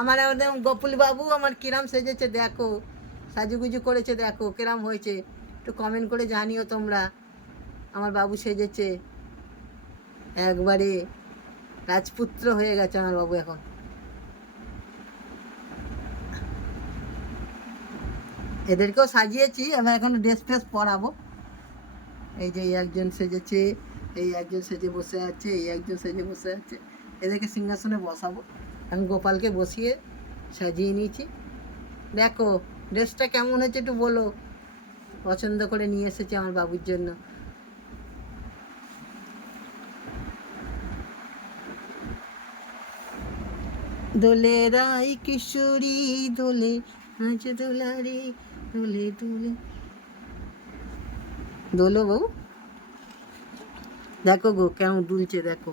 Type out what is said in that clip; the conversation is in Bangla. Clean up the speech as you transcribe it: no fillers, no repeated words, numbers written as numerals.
আমার একদম গপুল বাবু আমার কিরাম সেজেছে দেখো, সাজুগুজু করেছে দেখো কিরাম হয়েছে, একটু কমেন্ট করে জানিও তোমরা। আমার বাবু সেজেছে একবারে রাজপুত্র হয়ে গেছে আমার বাবু এখন। এদেরকেও সাজিয়েছি, এবার এখন ড্রেস ফ্রেস পরাবো। এই যে এই একজন সেজেছে, এই একজন সেজে বসে আছে, এই একজন সেজে বসে আছে, এদেরকে সিংহাসনে বসাবো। এখন গোপালকে বসিয়ে সাজিয়ে নিয়েছি। দেখো ড্রেসটা কেমন হয়েছে একটু বলো, পছন্দ করে নিয়ে এসেছি আমার বাবুর জন্য। দোলে রাই কিশোরী দোলে, আজ দোলারে দোলে দোলে, দোলো বউ, দেখো গো কেমন দুলছে দেখো।